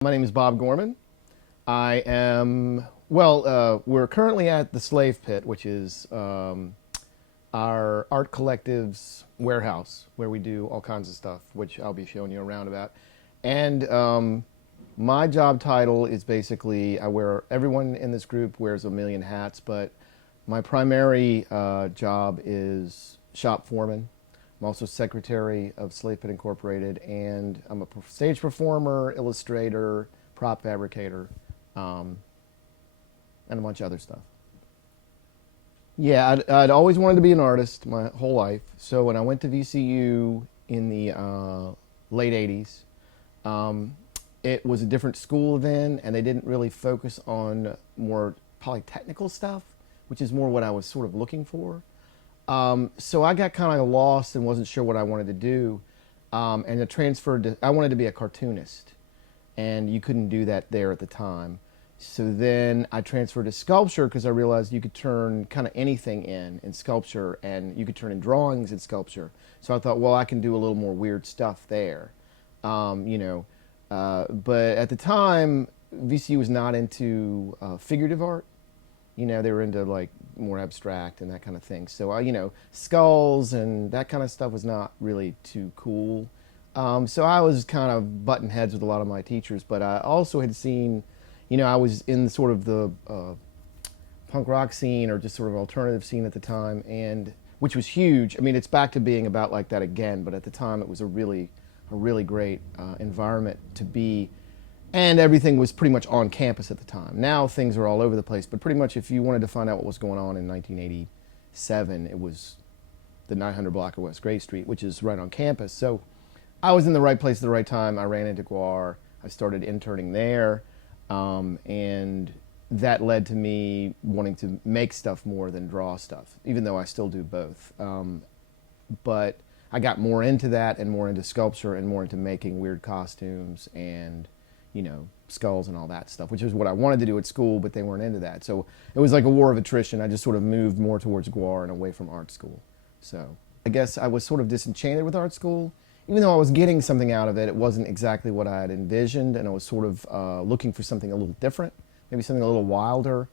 My name is Bob Gorman. We're currently at the Slave Pit, which is our art collective's warehouse where we do all kinds of stuff, which I'll be showing you around about. And my job title is basically, everyone in this group wears a million hats, but my primary job is shop foreman. I'm also secretary of Slave Pit Incorporated, and I'm a stage performer, illustrator, prop fabricator, and a bunch of other stuff. Yeah, I'd always wanted to be an artist my whole life. So when I went to VCU in the late 80s, it was a different school then, and they didn't really focus on more polytechnical stuff, which is more what I was sort of looking for. So I got kind of lost and wasn't sure what I wanted to do. And I transferred to, I wanted to be a cartoonist, and you couldn't do that there at the time. So then I transferred to sculpture because I realized you could turn kind of anything in sculpture, and you could turn in drawings in sculpture. So I thought, well, I can do a little more weird stuff there. But at the time, VCU was not into figurative art. They were into like more abstract and that kind of thing. So, skulls and that kind of stuff was not really too cool. So I was kind of butting heads with a lot of my teachers, but I also had seen, I was in sort of the punk rock scene or just sort of alternative scene at the time, and which was huge. I mean, it's back to being about like that again, but at the time it was a really great environment to be. And everything was pretty much on campus at the time. Now things are all over the place, but pretty much if you wanted to find out what was going on in 1987, it was the 900 block of West Gray Street, which is right on campus. So I was in the right place at the right time. I ran into GWAR. I started interning there, and that led to me wanting to make stuff more than draw stuff, even though I still do both. But I got more into that and more into sculpture and more into making weird costumes and skulls and all that stuff, which is what I wanted to do at school, but they weren't into that. So it was like a war of attrition. I just sort of moved more towards GWAR and away from art school. So I guess I was sort of disenchanted with art school. Even though I was getting something out of it, it wasn't exactly what I had envisioned, and I was sort of looking for something a little different, maybe something a little wilder.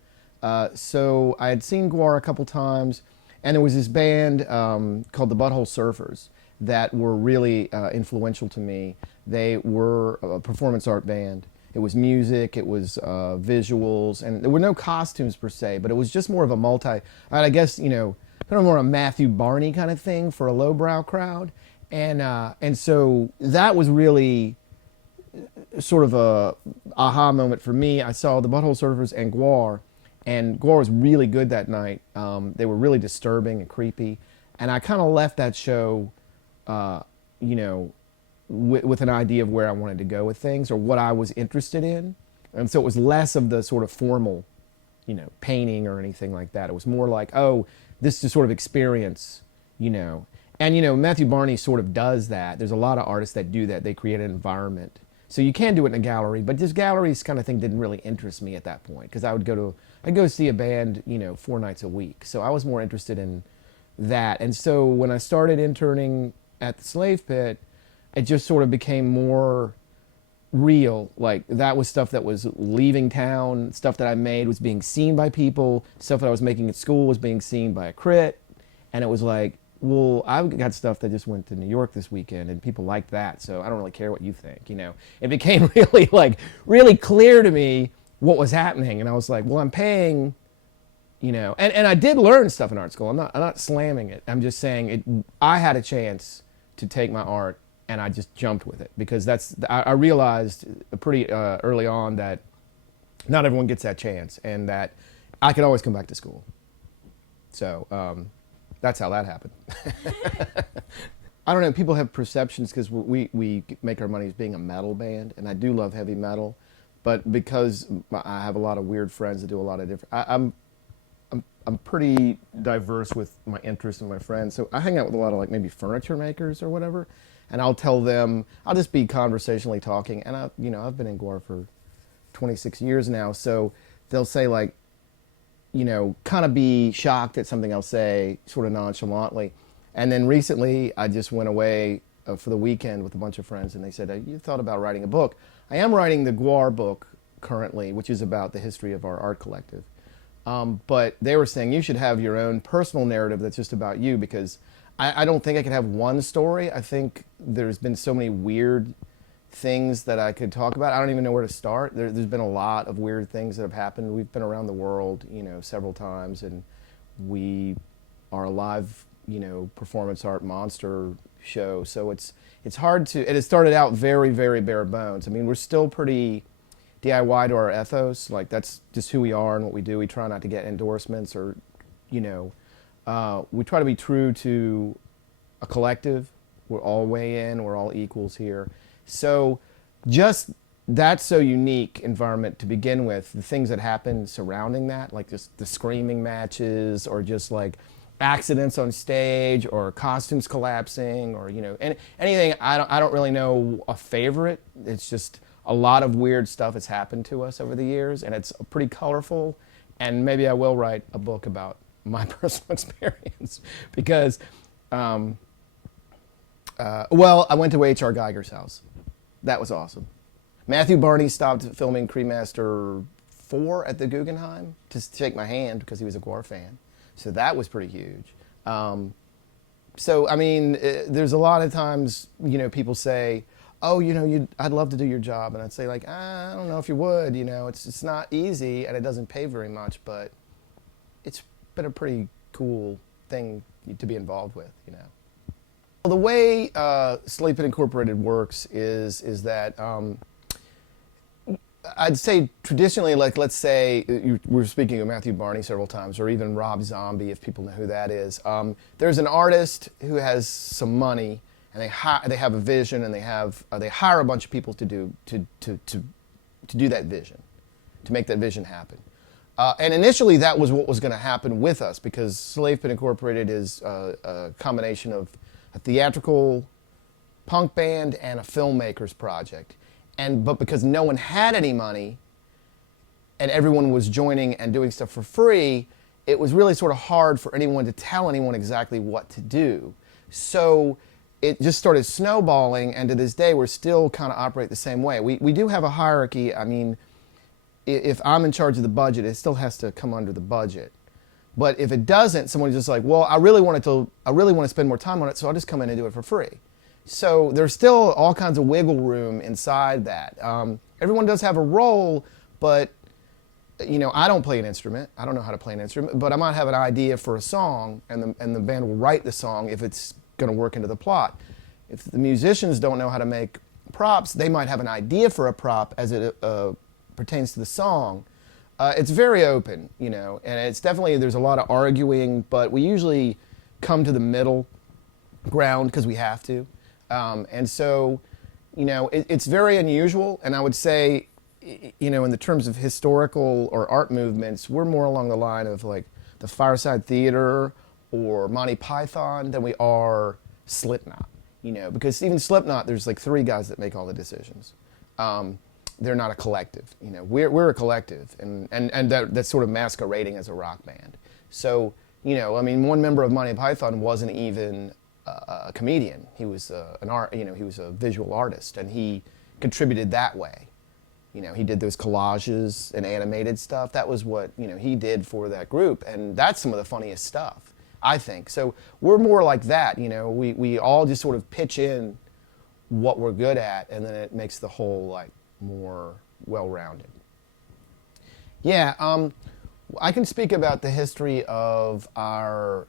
So I had seen GWAR a couple times, and there was this band called the Butthole Surfers that were really influential to me. They were a performance art band. It was music, it was visuals, and there were no costumes per se, but it was just more of a I guess, kind of more a Matthew Barney kind of thing for a lowbrow crowd. And so that was really sort of a aha moment for me. I saw the Butthole Surfers and GWAR was really good that night. They were really disturbing and creepy, and I kind of left that show with an idea of where I wanted to go with things or what I was interested in. And so it was less of the sort of formal, painting or anything like that. It was more like, oh, this is sort of experience, And, Matthew Barney sort of does that. There's a lot of artists that do that. They create an environment. So you can do it in a gallery, but this galleries kind of thing didn't really interest me at that point because I'd go see a band, 4 nights a week. So I was more interested in that. And so when I started interning at the Slave Pit, it just sort of became more real. Like that was stuff that was leaving town, stuff that I made was being seen by people, stuff that I was making at school was being seen by a crit. And it was like, well, I've got stuff that just went to New York this weekend and people liked that, so I don't really care what you think, It became really clear to me what was happening, and I was like, well, I'm paying, and I did learn stuff in art school. I'm not slamming it. I'm just saying I had a chance to take my art and I just jumped with it because I realized pretty early on that not everyone gets that chance and that I could always come back to school. So that's how that happened. I don't know, people have perceptions because we make our money as being a metal band, and I do love heavy metal, but because I have a lot of weird friends that do a lot of different, I'm pretty diverse with my interests and my friends, so I hang out with a lot of like maybe furniture makers or whatever, and I'll tell them, I'll just be conversationally talking, and I've been in GWAR for 26 years now, so they'll say like, kind of be shocked at something I'll say sort of nonchalantly. And then recently I just went away for the weekend with a bunch of friends, and they said, "You thought about writing a book?" I am writing the GWAR book currently, which is about the history of our art collective. But they were saying you should have your own personal narrative that's just about you, because I don't think I could have one story. I think there's been so many weird things that I could talk about. I don't even know where to start. There's been a lot of weird things that have happened. We've been around the world, several times, and we are a live, performance art monster show. So it's hard to, and it started out very, very bare bones. I mean, we're still pretty DIY to our ethos. Like, that's just who we are and what we do. We try not to get endorsements or, we try to be true to a collective. We're all way in, we're all equals here. So just that's so unique environment to begin with. The things that happen surrounding that, like just the screaming matches, or just like accidents on stage, or costumes collapsing, or anything. I don't really know a favorite. It's just a lot of weird stuff has happened to us over the years, and it's pretty colorful. And maybe I will write a book about my personal experience, because well, I went to H.R. Geiger's house. That was awesome. Matthew Barney stopped filming Cremaster 4 at the Guggenheim to shake my hand because he was a GWAR fan. So that was pretty huge. So, I mean, there's a lot of times, people say, oh, I'd love to do your job. And I'd say, like, I don't know if you would. It's not easy, and it doesn't pay very much, but it's been a pretty cool thing to be involved with, Well, the way Slave Pit Incorporated works is that I'd say traditionally, like, let's say we're speaking of Matthew Barney several times, or even Rob Zombie, if people know who that is. There's an artist who has some money, and they have a vision, and they hire a bunch of people to do that vision, to make that vision happen. And initially, that was what was going to happen with us, because Slave Pit Incorporated is a combination of a theatrical punk band and a filmmaker's project. But because no one had any money, and everyone was joining and doing stuff for free, it was really sort of hard for anyone to tell anyone exactly what to do. So it just started snowballing, and to this day, we're still kind of operate the same way. We do have a hierarchy. I mean, if I'm in charge of the budget, it still has to come under the budget. But if it doesn't, someone's just like, well, I really want to spend more time on it, so I'll just come in and do it for free. So there's still all kinds of wiggle room inside that. Everyone does have a role, but I don't play an instrument. I don't know how to play an instrument, but I might have an idea for a song, and the band will write the song if it's going to work into the plot. If the musicians don't know how to make props, they might have an idea for a prop as it pertains to the song. It's very open, and it's definitely, there's a lot of arguing, but we usually come to the middle ground because we have to. And so, it's very unusual, and I would say, in the terms of historical or art movements, we're more along the line of like the Fireside Theater or Monty Python than we are Slipknot, because even Slipknot, there's like 3 guys that make all the decisions. They're not a collective, we're a collective, and that's sort of masquerading as a rock band. So, one member of Monty Python wasn't even a comedian. He was he was a visual artist, and he contributed that way. He did those collages and animated stuff. That was what, he did for that group, and that's some of the funniest stuff, I think. So we're more like that, we all just sort of pitch in what we're good at, and then it makes the whole, like, more well-rounded. Yeah, I can speak about the history of our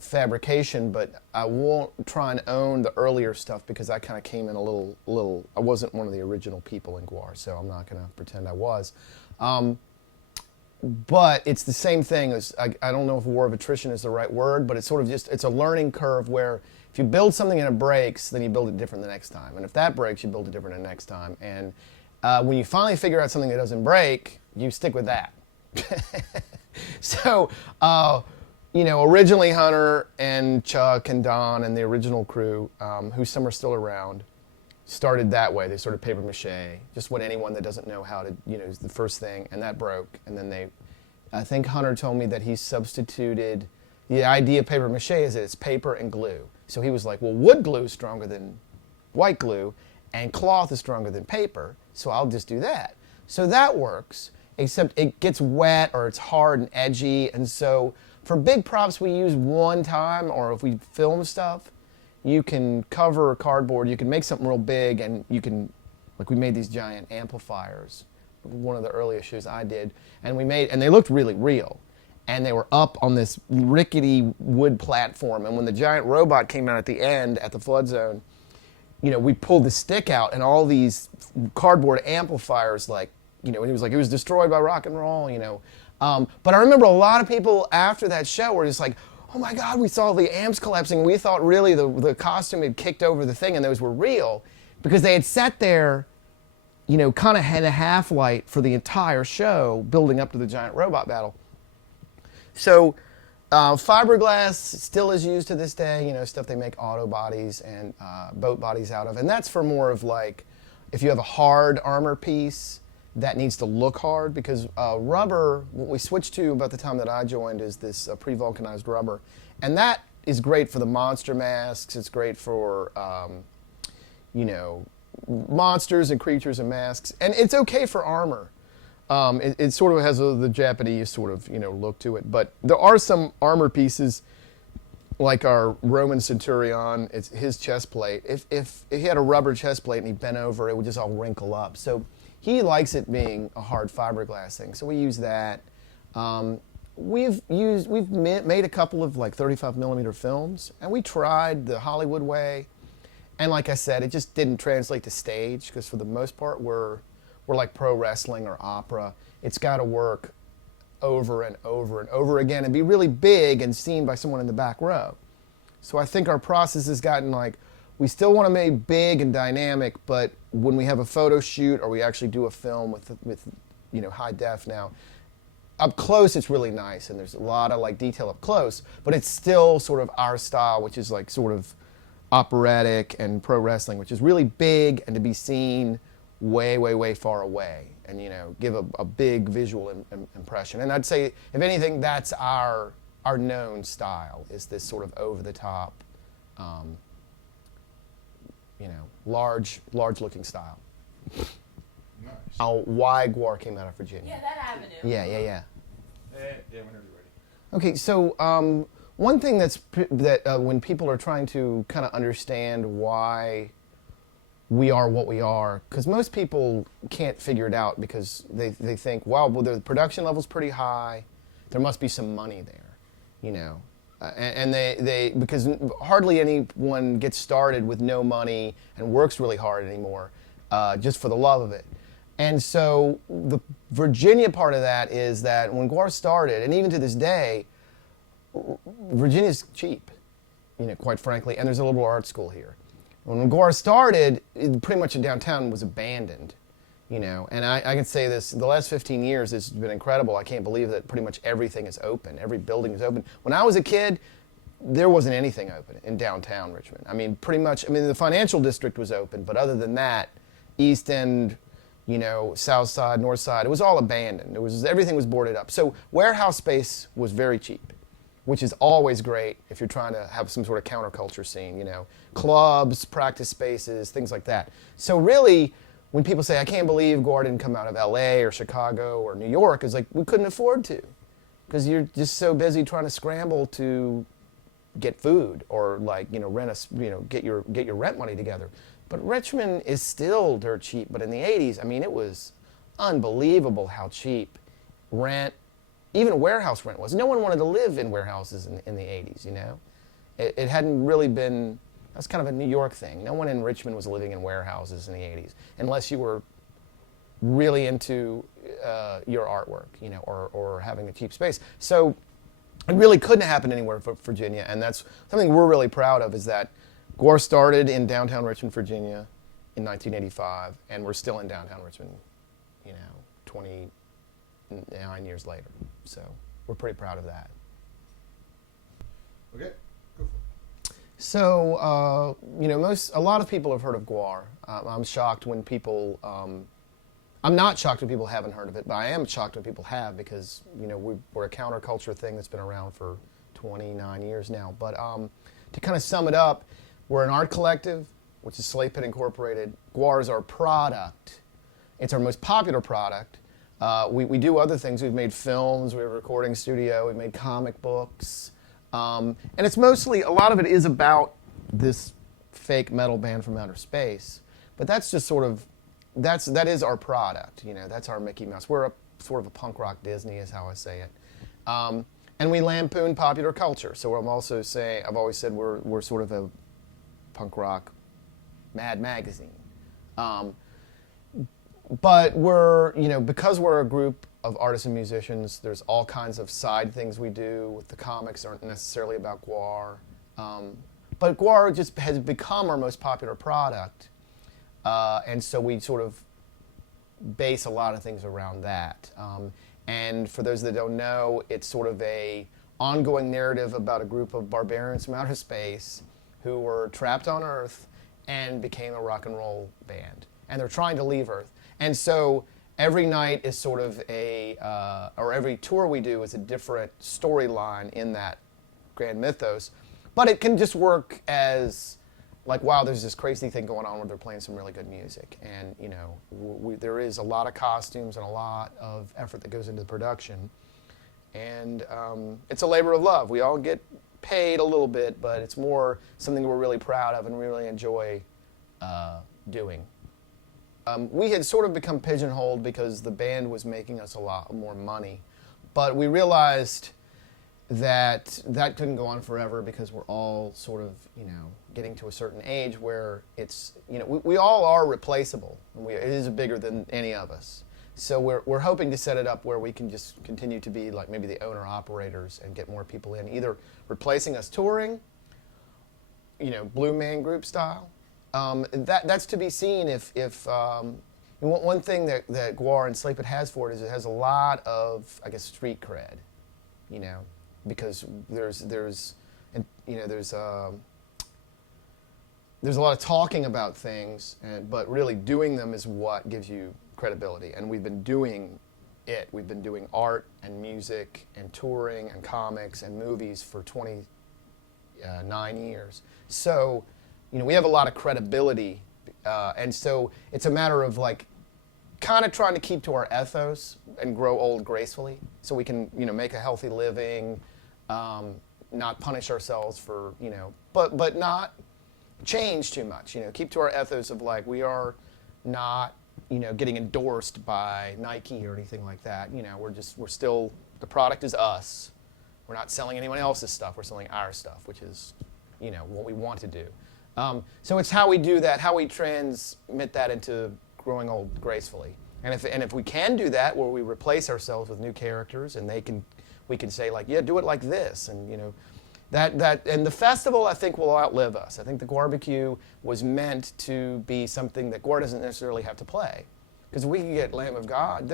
fabrication, but I won't try and own the earlier stuff because I kind of came in a little. I wasn't one of the original people in GWAR, so I'm not going to pretend I was. But it's the same thing as, I don't know if war of attrition is the right word, but it's sort of just, it's a learning curve where if you build something and it breaks, then you build it different the next time. And if that breaks, you build it different the next time. And when you finally figure out something that doesn't break, you stick with that. So, originally Hunter and Chuck and Don and the original crew, who some are still around, started that way. They started paper mache, just what anyone that doesn't know how to, is the first thing, and that broke. And then I think Hunter told me that he substituted, the idea of paper mache is that it's paper and glue. So he was like, well, wood glue is stronger than white glue, and cloth is stronger than paper, so I'll just do that. So that works, except it gets wet or it's hard and edgy, and so for big props we use one time, or if we film stuff, you can cover cardboard, you can make something real big, and you can, like we made these giant amplifiers, one of the earliest shows I did, and they looked really real. And they were up on this rickety wood platform, and when the giant robot came out at the end at the flood zone, we pulled the stick out, and all these cardboard amplifiers, like, it was destroyed by rock and roll, But I remember a lot of people after that show were just like, oh my God, we saw the amps collapsing. We thought really the costume had kicked over the thing, and those were real, because they had sat there, kind of had a half-light for the entire show, building up to the giant robot battle. So fiberglass still is used to this day, stuff they make auto bodies and boat bodies out of. And that's for more of like, if you have a hard armor piece that needs to look hard, because rubber, what we switched to about the time that I joined is this pre-vulcanized rubber. And that is great for the monster masks. It's great for, monsters and creatures and masks. And it's okay for armor. It sort of has the Japanese sort of, look to it. But there are some armor pieces, like our Roman centurion, it's his chest plate. If he had a rubber chest plate and he bent over, it would just all wrinkle up. So he likes it being a hard fiberglass thing. So we use that. We've made a couple of like 35 millimeter films, and we tried the Hollywood way. And like I said, it just didn't translate to stage, because for the most part we're like pro wrestling or opera. It's got to work over and over and over again and be really big and seen by someone in the back row. So I think our process has gotten like, we still want to make big and dynamic, but when we have a photo shoot or we actually do a film with high def now, up close it's really nice, and there's a lot of like detail up close, but it's still sort of our style, which is like sort of operatic and pro wrestling, which is really big and to be seen way, way, way far away, and give a big visual impression. And I'd say, if anything, that's our known style, is this sort of over the top, large looking style. Nice. Why GWAR came out of Virginia? Yeah, that avenue. Yeah. Yeah, whenever you're ready. Okay, so one thing that when people are trying to kind of understand why we are what we are, because most people can't figure it out, because they think, well, the production level's pretty high, there must be some money there, and they because hardly anyone gets started with no money and works really hard anymore, just for the love of it. And so the Virginia part of that is that when GWAR started, and even to this day, Virginia's cheap, quite frankly, and there's a liberal arts school here. When GWAR started, pretty much in downtown was abandoned, and I can say this, the last 15 years, it's been incredible. I can't believe that pretty much everything is open. Every building is open. When I was a kid, there wasn't anything open in downtown Richmond. The financial district was open, but other than that, East End, South Side, North Side, it was all abandoned. Everything was boarded up. So warehouse space was very cheap, which is always great if you're trying to have some sort of counterculture scene, clubs, practice spaces, things like that. So really, when people say, I can't believe GWAR didn't come out of LA or Chicago or New York, it's like, we couldn't afford to, because you're just so busy trying to scramble to get food or get your rent money together. But Richmond is still dirt cheap, but in the 80s, it was unbelievable how cheap rent, even warehouse rent was. No one wanted to live in warehouses in the 80s, It hadn't really been, that's kind of a New York thing. No one in Richmond was living in warehouses in the 80s, unless you were really into your artwork, or having a cheap space. So it really couldn't happen anywhere for Virginia, and that's something we're really proud of, is that GWAR started in downtown Richmond, Virginia in 1985, and we're still in downtown Richmond, 29 years later. So we're pretty proud of that. Okay, go for it. So, a lot of people have heard of GWAR. I'm shocked when people, I'm not shocked when people haven't heard of it, but I am shocked when people have, because, we're a counterculture thing that's been around for 29 years now. But to kind of sum it up, we're an art collective. which is Slave Pit Incorporated. GWAR is our product. It's our most popular product. We do other things. We've made films, we have a recording studio, we've made comic books. And it's mostly, a lot of it is about this fake metal band from outer space. But that's just sort of, that is our product, you know, that's our Mickey Mouse. We're a sort of a punk rock Disney is how I say it. And we lampoon popular culture. So I'm also saying, I've always said we're sort of a punk rock Mad Magazine. But we're, you know, because we're a group of artists and musicians, there's all kinds of side things we do. The comics aren't necessarily about GWAR. But GWAR just has become our most popular product. And so we sort of base a lot of things around that. And for those that don't know, it's sort of a ongoing narrative about a group of barbarians from outer space who were trapped on Earth and became a rock and roll band. And they're trying to leave Earth. And so every night is sort of or every tour we do is a different storyline in that grand mythos. But it can just work as, like, wow, there's this crazy thing going on where they're playing some really good music. And, you know, there is a lot of costumes and a lot of effort that goes into the production. And it's a labor of love. We all get paid a little bit, but it's more something we're really proud of and really enjoy doing. We had sort of become pigeonholed because the band was making us a lot more money. But we realized that couldn't go on forever because we're all sort of, you know, getting to a certain age where it's, you know, we all are replaceable. And it is bigger than any of us. So we're hoping to set it up where we can just continue to be like maybe the owner-operators and get more people in, either replacing us touring, you know, Blue Man Group style. That's to be seen if one thing that GWAR and Slave Pit has for it is it has a lot of, I guess, street cred, you know, because there's a lot of talking about things, but really doing them is what gives you credibility. And we've been doing it. We've been doing art and music and touring and comics and movies for 29 years. So, you know, we have a lot of credibility, and so it's a matter of like kind of trying to keep to our ethos and grow old gracefully, so we can, you know, make a healthy living, not punish ourselves for, you know, but not change too much. You know, keep to our ethos of like we are not, you know, getting endorsed by Nike or anything like that. You know, we're still, the product is us. We're not selling anyone else's stuff. We're selling our stuff, which is, you know, what we want to do. So it's how we do that, how we transmit that into growing old gracefully. And if we can do that, where we replace ourselves with new characters, and we can say like, yeah, do it like this, and you know, that and the festival I think will outlive us. I think the GWARbecue was meant to be something that GWAR doesn't necessarily have to play, because if we can get Lamb of God,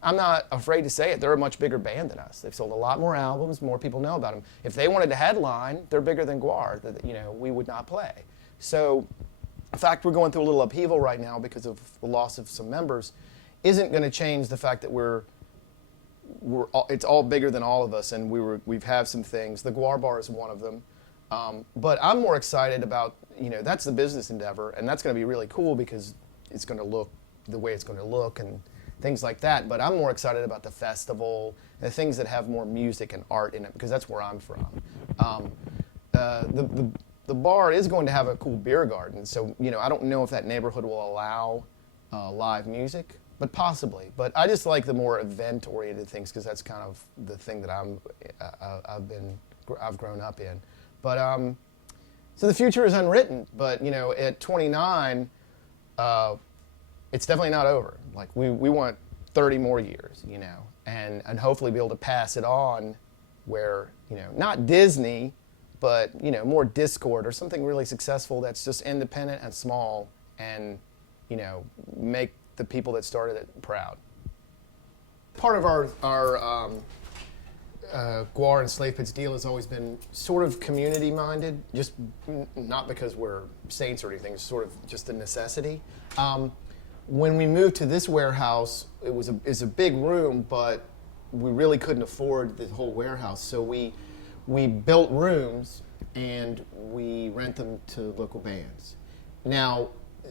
I'm not afraid to say it, they're a much bigger band than us. They've sold a lot more albums, more people know about them. If they wanted to headline, they're bigger than GWAR, you know, we would not play. So, in fact, we're going through a little upheaval right now because of the loss of some members. Isn't going to change the fact that it's all bigger than all of us, and we've had some things. The GWAR Bar is one of them. But I'm more excited about, you know, that's the business endeavor, and that's going to be really cool because it's going to look the way it's going to look and things like that. But I'm more excited about the festival and the things that have more music and art in it, because that's where I'm from. The bar is going to have a cool beer garden, so, you know, I don't know if that neighborhood will allow live music, but possibly. But I just like the more event-oriented things because that's kind of the thing that I've grown up in. But so the future is unwritten. But you know, at 29, it's definitely not over. Like we want 30 more years, you know, and hopefully be able to pass it on, where, you know, not Disney, but, you know, more Discord or something really successful that's just independent and small, and, you know, make the people that started it proud. Part of our GWAR and Slave Pit's deal has always been sort of community-minded, just not because we're saints or anything, it's sort of just a necessity. When we moved to this warehouse, it's a big room, but we really couldn't afford the whole warehouse, so we built rooms and we rent them to local bands. Now,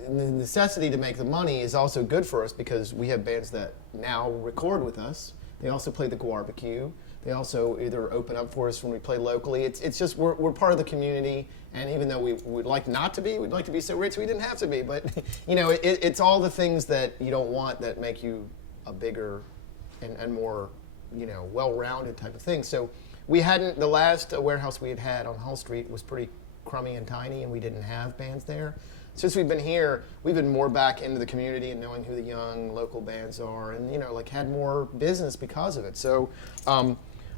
the necessity to make the money is also good for us because we have bands that now record with us. They also play the GWAR. They also either open up for us when we play locally. It's just we're part of the community, and even though we would like not to be, we'd like to be so rich we didn't have to be. But it's all the things that you don't want that make you a bigger and more well-rounded type of thing. So we hadn't. The last warehouse we had on Hull Street was pretty crummy and tiny, and we didn't have bands there. Since we've been here, we've been more back into the community and knowing who the young local bands are, and had more business because of it. So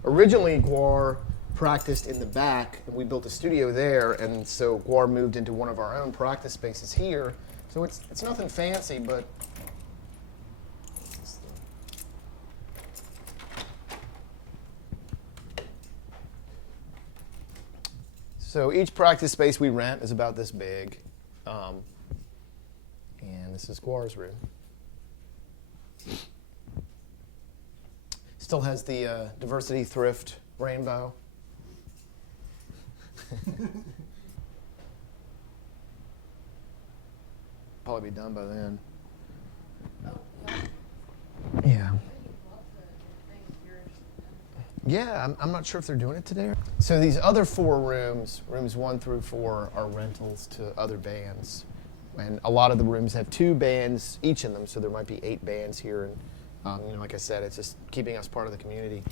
originally GWAR practiced in the back, and we built a studio there, and so GWAR moved into one of our own practice spaces here. So it's nothing fancy, but so each practice space we rent is about this big. And this is GWAR's room. Still has the diversity thrift rainbow. Probably be done by then. Yeah. Yeah, I'm not sure if they're doing it today. So these other 4 rooms 1 through 4, are rentals to other bands. And a lot of the rooms have 2 bands each in them, so there might be 8 bands here. And like I said, it's just keeping us part of the community.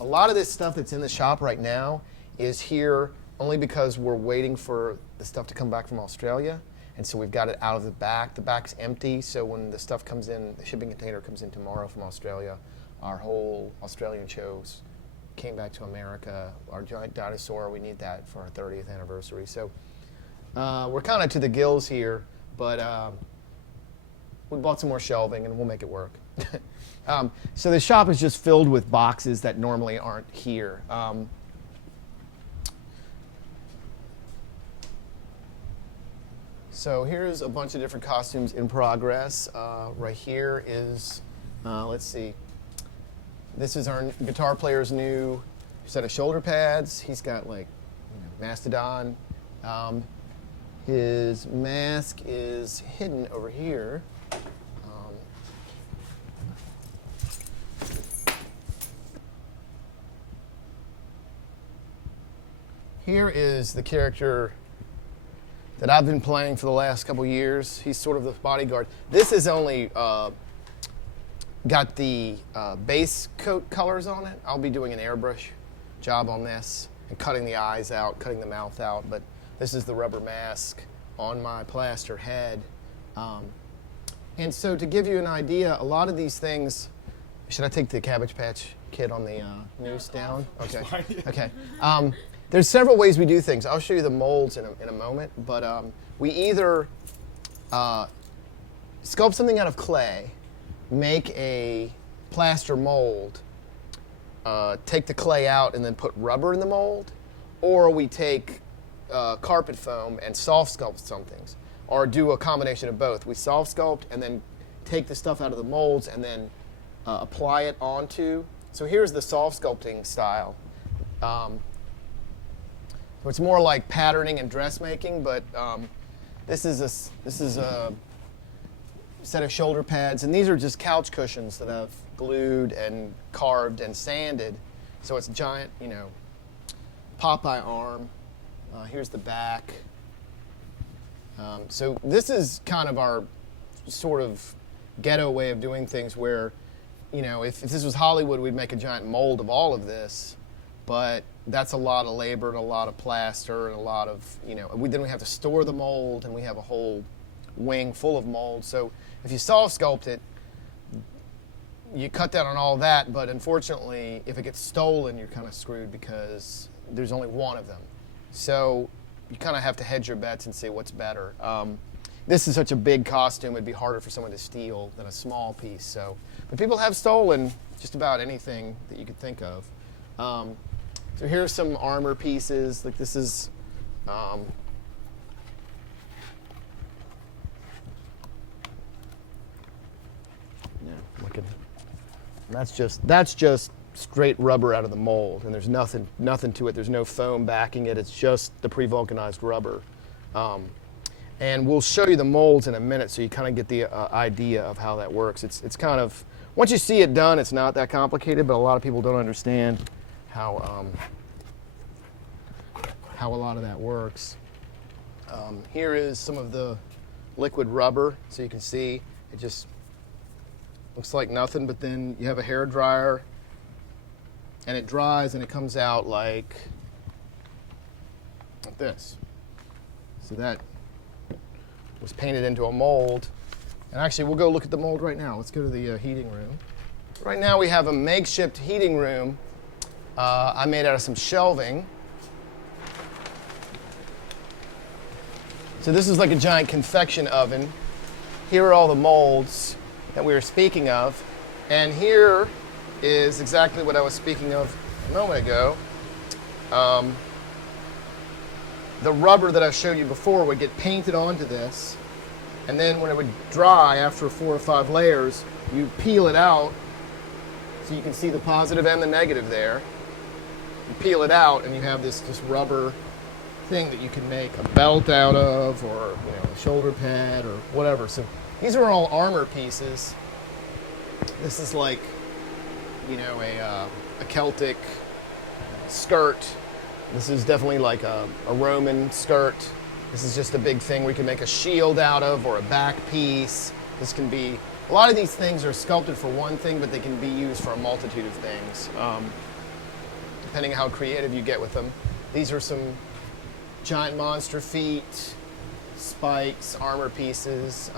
A lot of this stuff that's in the shop right now is here only because we're waiting for the stuff to come back from Australia. And so we've got it out of the back. The back's empty, so when the stuff comes in, the shipping container comes in tomorrow from Australia, our whole Australian shows came back to America. Our giant dinosaur, we need that for our 30th anniversary. So we're kind of to the gills here, but we bought some more shelving and we'll make it work. So the shop is just filled with boxes that normally aren't here. So here's a bunch of different costumes in progress. Right here is, let's see, this is our guitar player's new set of shoulder pads. He's got Mastodon. His mask is hidden over here. Here is the character that I've been playing for the last couple years. He's sort of the bodyguard. This is only got the base coat colors on it. I'll be doing an airbrush job on this and cutting the eyes out, cutting the mouth out, but this is the rubber mask on my plaster head. And so to give you an idea, a lot of these things, should I take the Cabbage Patch Kid on the noose down? Okay. Okay. There's several ways we do things. I'll show you the molds in a moment, but we either sculpt something out of clay, make a plaster mold, take the clay out and then put rubber in the mold, or we take carpet foam and soft sculpt some things, or do a combination of both. We soft sculpt and then take the stuff out of the molds and then apply it onto. So here's the soft sculpting style. So it's more like patterning and dressmaking, but this is a set of shoulder pads, and these are just couch cushions that I've glued and carved and sanded. So it's a giant, Popeye arm. Here's the back. So this is kind of our sort of ghetto way of doing things where, if this was Hollywood, we'd make a giant mold of all of this, but that's a lot of labor and a lot of plaster and a lot of, then we have to store the mold, and we have a whole wing full of mold. So if you soft sculpt it, you cut down on all that, but unfortunately, if it gets stolen, you're kind of screwed because there's only one of them. So you kind of have to hedge your bets and say what's better. This is such a big costume, it'd be harder for someone to steal than a small piece. So, but people have stolen just about anything that you could think of. So here's some armor pieces. Like this is, that's just straight rubber out of the mold, and there's nothing to it. There's no foam backing it. It's just the pre-vulcanized rubber. And we'll show you the molds in a minute so you kind of get the idea of how that works. It's kind of, once you see it done, it's not that complicated, but a lot of people don't understand how a lot of that works. Here is some of the liquid rubber, so you can see it just looks like nothing, but then you have a hair dryer and it dries and it comes out like this. So that was painted into a mold. And actually, we'll go look at the mold right now. Let's go to the heating room. Right now we have a makeshift heating room I made out of some shelving. So this is like a giant convection oven. Here are all the molds that we were speaking of. And here is exactly what I was speaking of a moment ago. The rubber that I showed you before would get painted onto this. And then when it would dry after 4 or 5 layers, you peel it out so you can see the positive and the negative there. You peel it out and you have this just rubber thing that you can make a belt out of, or a shoulder pad or whatever. So these are all armor pieces. This is like a Celtic skirt. This is definitely like a Roman skirt. This is just a big thing we can make a shield out of, or a back piece. This can be, a lot of these things are sculpted for one thing, but they can be used for a multitude of things, depending how creative you get with them. These are some giant monster feet, spikes, armor pieces.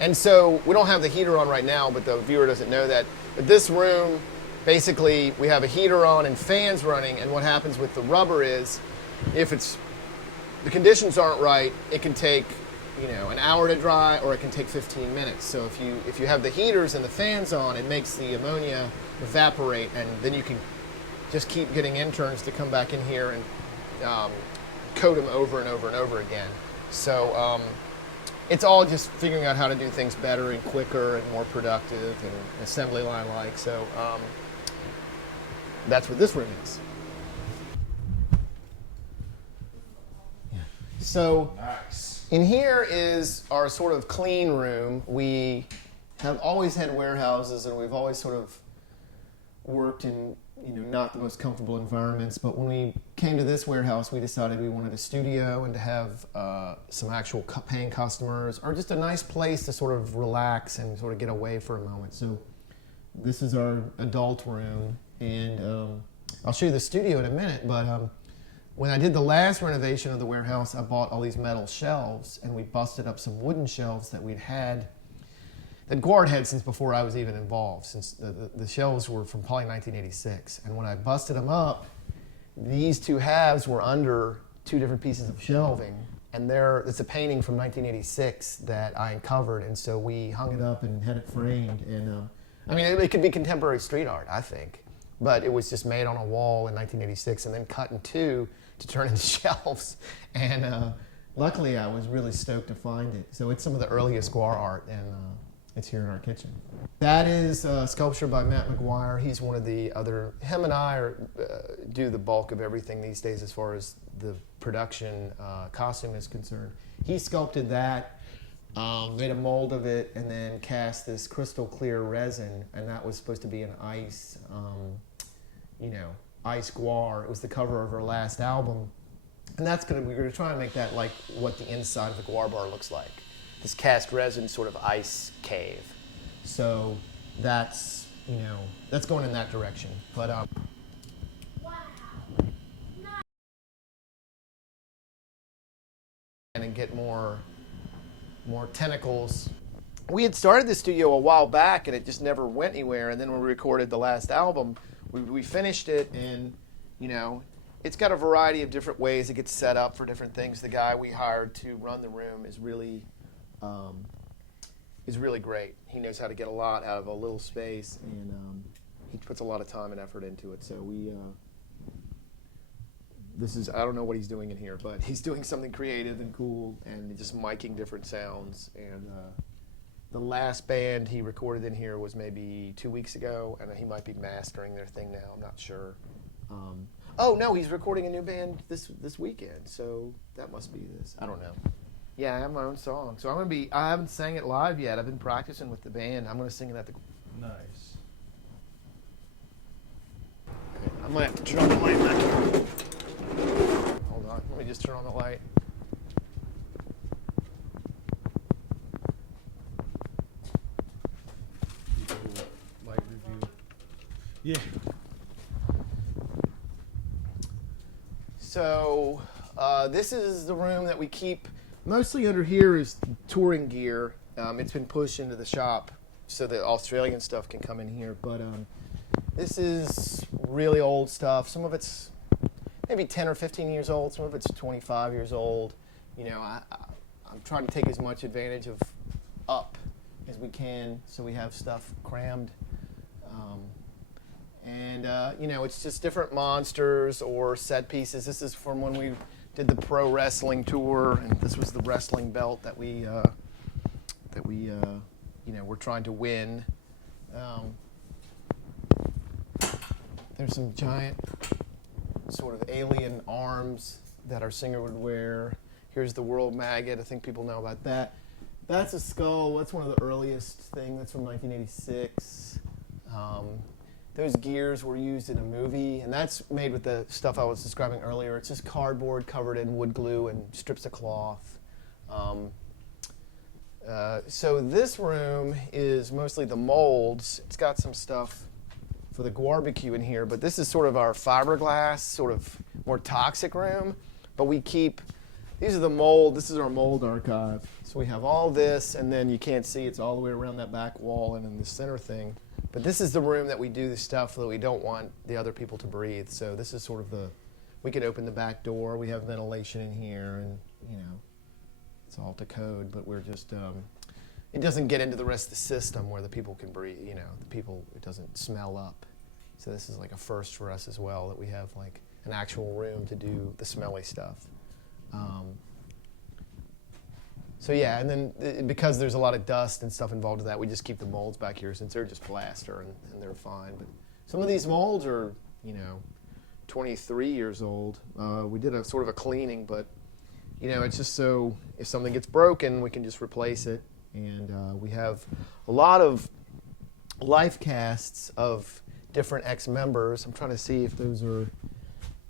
And so we don't have the heater on right now, but the viewer doesn't know that. But this room, basically, we have a heater on and fans running, and what happens with the rubber is, if the conditions aren't right, it can take an hour to dry, or it can take 15 minutes. So if you have the heaters and the fans on, it makes the ammonia evaporate, and then you can just keep getting interns to come back in here and coat them over and over and over again. So it's all just figuring out how to do things better and quicker and more productive and assembly line like. So that's what this room is. So Nice. in here is our sort of clean room. We have always had warehouses, and we've always sort of worked in not the most comfortable environments. But when we came to this warehouse, we decided we wanted a studio and to have some actual paying customers, or just a nice place to sort of relax and sort of get away for a moment. So this is our adult room, and I'll show you the studio in a minute. But when I did the last renovation of the warehouse, I bought all these metal shelves, and we busted up some wooden shelves that we'd had, that GWAR had since before I was even involved, since the shelves were from probably 1986. And when I busted them up, these two halves were under 2 different pieces of shelving. And it's a painting from 1986 that I uncovered, and so we hung it up and had it framed. And it could be contemporary street art, I think. But it was just made on a wall in 1986 and then cut in 2 to turn into shelves. And luckily, I was really stoked to find it. So it's some of the earliest GWAR art, and it's here in our kitchen. That is a sculpture by Matt McGuire. He's one of the other, him and I do the bulk of everything these days as far as the production costume is concerned. He sculpted that, made a mold of it, and then cast this crystal clear resin, and that was supposed to be an ice, ice GWAR. It was the cover of our last album. And we're going to try and make that like what the inside of the GWAR bar looks like. This cast resin sort of ice cave. So that's going in that direction. But Wow. and get more tentacles. We had started the studio a while back, and it just never went anywhere. And then when we recorded the last album, we finished it, and it's got a variety of different ways it gets set up for different things. The guy we hired to run the room is really great. He knows how to get a lot out of a little space, and he puts a lot of time and effort into it. So I don't know what he's doing in here, but he's doing something creative and cool, and just miking different sounds. And the last band he recorded in here was maybe 2 weeks ago, and he might be mastering their thing now. I'm not sure. Oh no, he's recording a new band this weekend, so that must be this. I don't know. Yeah, I have my own song. So I haven't sang it live yet. I've been practicing with the band. I'm going to sing it at the... Nice. Okay, I'm going to have to turn on the light back here. Hold on. Let me just turn on the light. Light review. Yeah. So this is the room that we keep. Mostly under here is touring gear. It's been pushed into the shop so the Australian stuff can come in here. But this is really old stuff. Some of it's maybe 10 or 15 years old. Some of it's 25 years old. You know, I'm trying to take as much advantage of up as we can so we have stuff crammed. You know, it's just different monsters or set pieces. This is from when we did the pro wrestling tour, and this was the wrestling belt that we you know, we're trying to win. There's some giant sort of alien arms that our singer would wear. Here's the world maggot. I think people know about that. That's a skull. That's one of the earliest things. That's from 1986. Those gears were used in a movie, and that's made with the stuff I was describing earlier. It's just cardboard covered in wood glue and strips of cloth. So this room is mostly the molds. It's got some stuff for the GWAR in here, but this is sort of our fiberglass, sort of more toxic room. But we keep, these are the mold, this is our mold archive. So we have all this, and then you can't see, it's all the way around that back wall and in the center thing. But this is the room that we do the stuff that we don't want the other people to breathe. So this is sort of the, we could open the back door. We have ventilation in here, and you know, it's all to code. But we're just, it doesn't get into the rest of the system where the people can breathe. You know, the people, it doesn't smell up. So this is like a first for us as well, that we have like an actual room to do the smelly stuff. So yeah, and then because there's a lot of dust and stuff involved in that, we just keep the molds back here since they're just plaster and they're fine. But some of these molds are, you know, 23 years old. We did a sort of a cleaning, but you know, it's just so if something gets broken, we can just replace it. And we have a lot of life casts of different ex-members. I'm trying to see if those are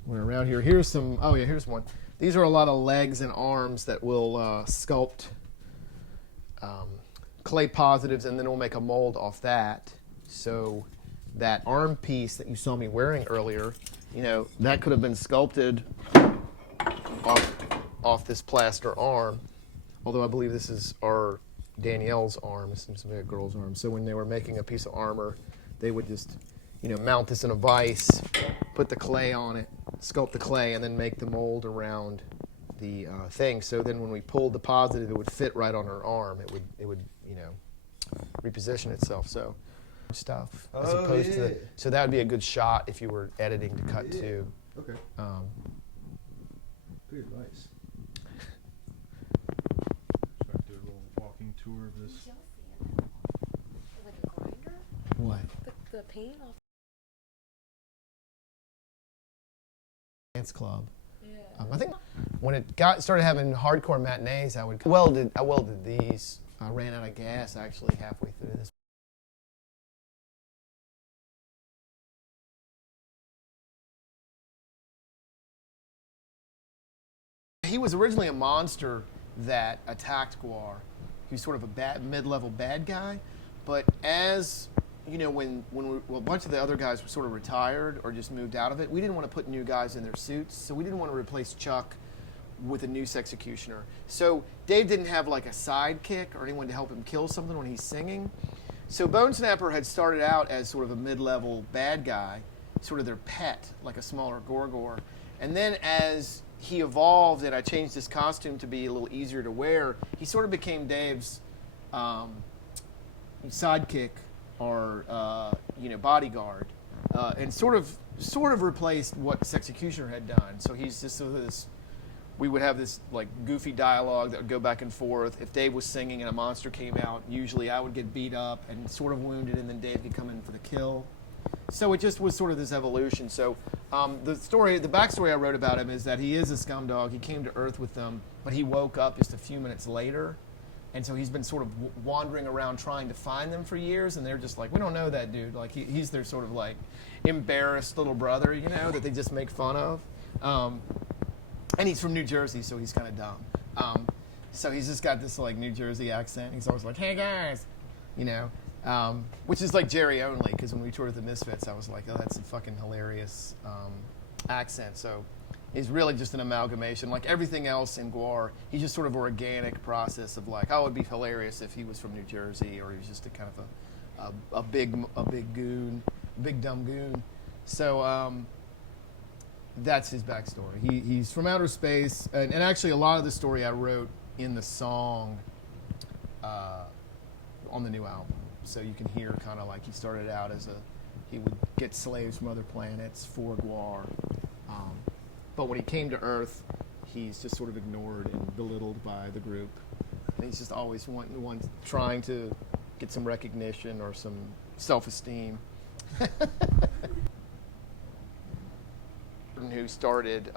around here. Here's some. Oh yeah, here's one. These are a lot of legs and arms that will sculpt clay positives, and then we'll make a mold off that. So that arm piece that you saw me wearing earlier, you know, that could have been sculpted off this plaster arm. Although I believe this is our Danielle's arm. This seems to be a girl's arm. So when they were making a piece of armor, they would just, you know, mount this in a vise, put the clay on it, sculpt the clay, and then make the mold around the thing. So then when we pulled the positive, it would fit right on her arm. It would you know, reposition itself. So stuff as opposed to the, so that would be a good shot if you were editing to cut to. Okay. Good advice. Try to do a little walking tour of this. Like a grinder? What? The paint off. Dance club. Yeah. I think when it started having hardcore matinees, I welded these. I ran out of gas actually halfway through this. He was originally a monster that attacked GWAR. He was sort of a mid-level bad guy, but as you know, when a bunch of the other guys were sort of retired or just moved out of it, we didn't want to put new guys in their suits, so we didn't want to replace Chuck with a noose executioner. So Dave didn't have like a sidekick or anyone to help him kill something when he's singing. So Bone Snapper had started out as sort of a mid-level bad guy, sort of their pet, like a smaller Gorgor. And then as he evolved and I changed his costume to be a little easier to wear, he sort of became Dave's sidekick or you know, bodyguard, and sort of replaced what Sexecutioner had done. So he's just sort of this. We would have this like goofy dialogue that would go back and forth. If Dave was singing and a monster came out, usually I would get beat up and sort of wounded, and then Dave could come in for the kill. So it just was sort of this evolution. So The backstory I wrote about him is that he is a scum dog. He came to Earth with them, but he woke up just a few minutes later. And so he's been sort of wandering around trying to find them for years, and they're just like, we don't know that dude. Like, he's their sort of like embarrassed little brother, you know, that they just make fun of. And he's from New Jersey, so he's kind of dumb. So he's just got this like New Jersey accent. He's always like, hey guys, you know, which is like Jerry only, because when we toured the Misfits, I was like, oh, that's a fucking hilarious accent. So he's really just an amalgamation. Like everything else in GWAR, he's just sort of organic process of like, oh, it would be hilarious if he was from New Jersey, or he was just a kind of a big goon, big dumb goon. So that's his backstory. He's from outer space, and actually a lot of the story I wrote in the song on the new album. So you can hear kind of like he started out as he would get slaves from other planets for GWAR. But when he came to Earth, he's just sort of ignored and belittled by the group. And he's just always trying to get some recognition or some self-esteem. Who started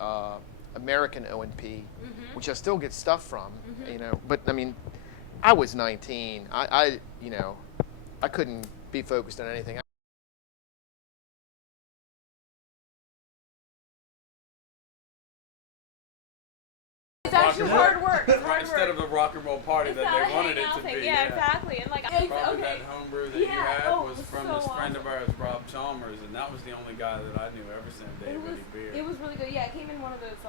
American O&P, which I still get stuff from, you know. But I mean, I was 19. I you know, I couldn't be focused on anything. It's actually hard work. It's hard Instead work. of the rock and roll party It's that not they a wanted it hangout to thing. be. Yeah, exactly. And like, Probably okay. that homebrew that you Yeah, had oh, was it was from so this friend of awesome. ours, Rob Chalmers, and that was the only guy that I knew ever since David Beer. It was really good. Yeah, it came in one of those